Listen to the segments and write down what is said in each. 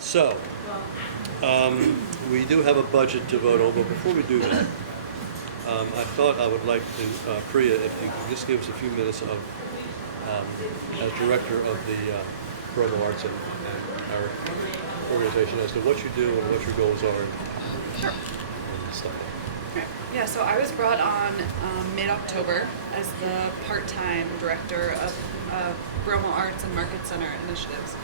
So, we do have a budget to vote on, but before we do that, I thought I would like to, Priya, if you could just give us a few minutes of, as director of the Bromo Arts and our organization, as to what you do and what your goals are Sure. and stuff like that. Okay. Yeah, so I was brought on mid-October as the part-time director of Bromo Arts and Market Center initiatives.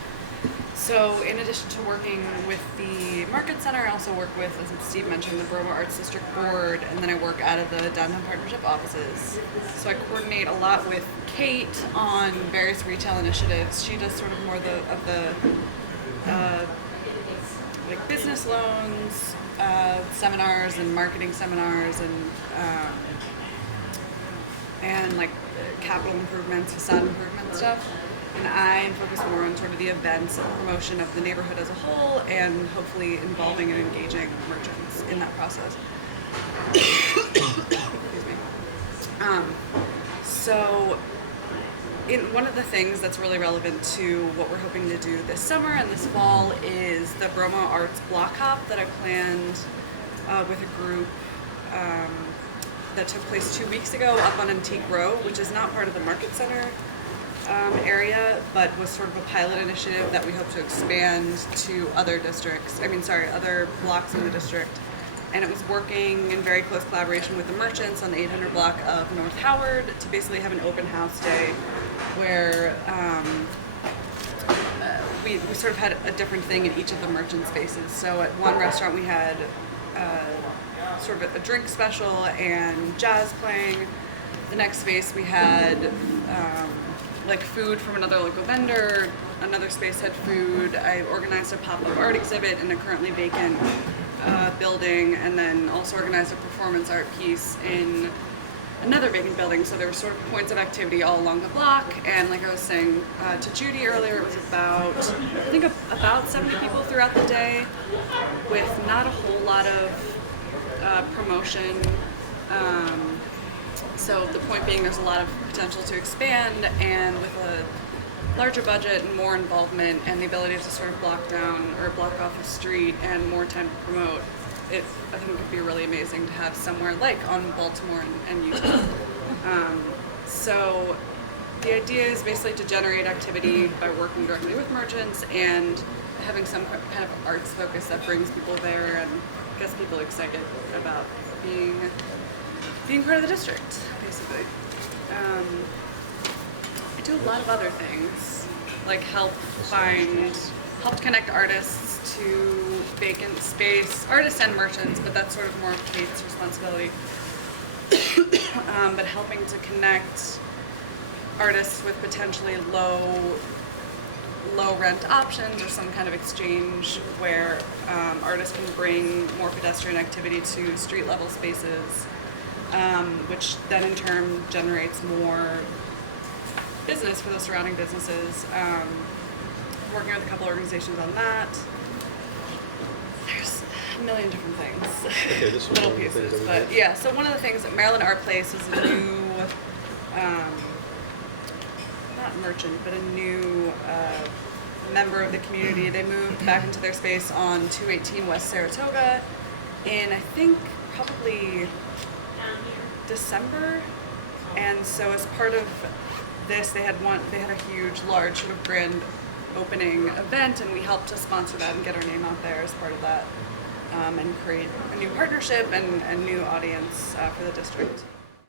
So in addition to working with the Market Center, I also work with, as Steve mentioned, the Bromo Arts District Board, and then I work out of the Downtown Partnership offices. So I coordinate a lot with Kate on various retail initiatives. She does sort of more of the like business loans, seminars and marketing seminars, and like capital improvements, facade improvement stuff. And I focus more on sort of the events and promotion of the neighborhood as a whole, and hopefully involving and engaging merchants in that process. Excuse me. So, one of the things that's really relevant to what we're hoping to do this summer and this fall is the Bromo Arts Block Hop that I planned with a group that took place 2 weeks ago up on Antique Row, which is not part of the Market Center area, but was sort of a pilot initiative that we hope to expand to other other blocks in the district. And it was working in very close collaboration with the merchants on the 800 block of North Howard to basically have an open house day where we sort of had a different thing in each of the merchant spaces. So at one restaurant we had sort of a drink special and jazz playing. The next space we had like food from another local vendor. Another space had food. I organized a pop-up art exhibit in a currently vacant building, and then also organized a performance art piece in another vacant building. So there were sort of points of activity all along the block. And like I was saying to Judy earlier, it was about 70 people throughout the day, with not a whole lot of promotion. So the point being, there's a lot of potential to expand, and with a larger budget and more involvement and the ability to sort of block down or block off a street and more time to promote, I think it could be really amazing to have somewhere like on Baltimore and Utah. So the idea is basically to generate activity by working directly with merchants and having some kind of arts focus that brings people there and gets people excited about being part of the district, basically. I do a lot of other things, like help connect artists to vacant space, artists and merchants, but that's sort of more of Kate's responsibility. But helping to connect artists with potentially low rent options or some kind of exchange where artists can bring more pedestrian activity to street level spaces, which then in turn generates more business for the surrounding businesses. Working with a couple organizations on that. There's a million different things, Okay, this little pieces, but yeah. So one of the things, Maryland Art Place is a new, not merchant, but a new member of the community. They moved back into their space on 218 West Saratoga in, I think, probably December. And so as part of this, they had a huge, large, sort of grand opening event, and we helped to sponsor that and get our name out there as part of that, and create a new partnership and new audience for the district.